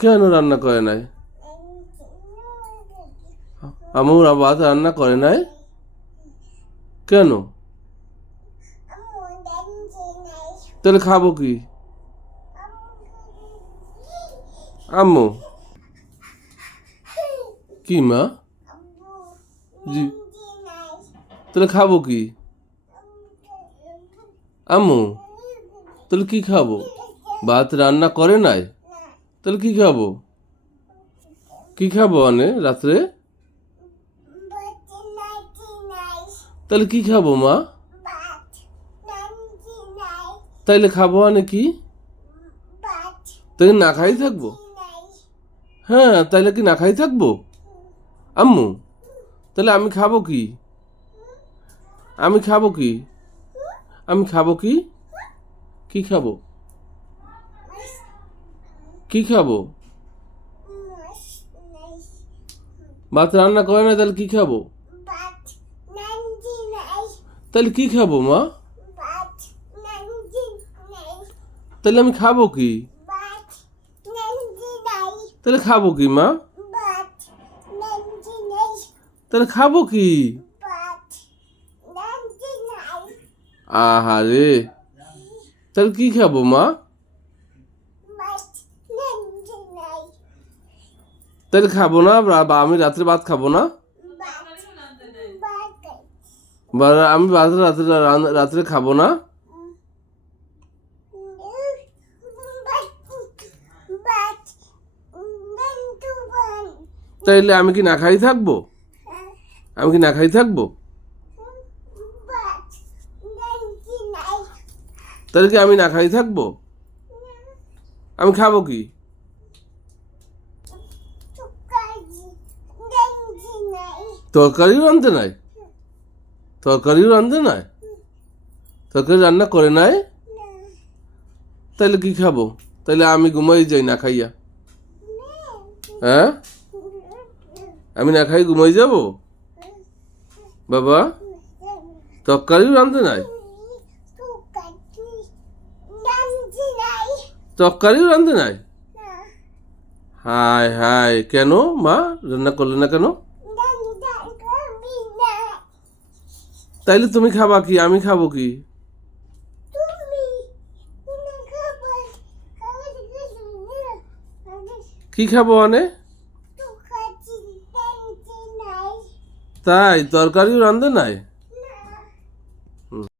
কেন রান্না করে নাই? আম্মু ভাত রান্না করে নাই কেন? তাহলে খাবো কি আম্মু? কি মা? জি, তাহলে খাবো কি আম্মু? তাহলে কি খাবো? ভাত রান্না করে নাই, তাহলে কি খাবো? কি খাবো রাত্রে? তাহলে কি খাবো মা? তাইলে খাবো কি? তাহলে না খাই থাকবো? হ্যাঁ, তাইলে কি না খাই থাকবো আম্মু? তাহলে আমি খাবো কি? আমি খাবো কি? আমি খাবো কি? কি খাবো? কি খাবো? ভাত রান্না করে না, তাহলে কি খাবো? তাহলে কি খাবো মা? তাহলে আমি খাবো কি? তাহলে খাবো কি মা? তাহলে খাবো কি? আহারে, তাহলে কি খাবো মা? তাহলে খাবো না, বা আমি রাত্রে ভাত খাবো না? আমি ভাত রাত্রে রাত্রে খাবো না? তাইলে আমি কি না খাই থাকবো? আমি কি না খাই থাকবো? তাহলে কি আমি না খাই থাকবো? আমি খাবো কি? তরকারিও রাঁধতে নাই? তরকারিও রাঁধতে নাই? তরকারি রান্না করে নাই? তাহলে কি খাবো? তাহলে আমি ঘুমাই যাই না খাইয়া? হ্যাঁ, আমি না খাই ঘুমাই যাব বাবা? তরকারিও রাঁধতে নাই? তরকারিও রাঁধতে নাই? হায় হায়, কেন মা রান্না করলে না কেন? তাইলে তুমি খাবা কি? আমি খাবো কি? কি খাবো তাই তরকারিও রাঁধতে নাই?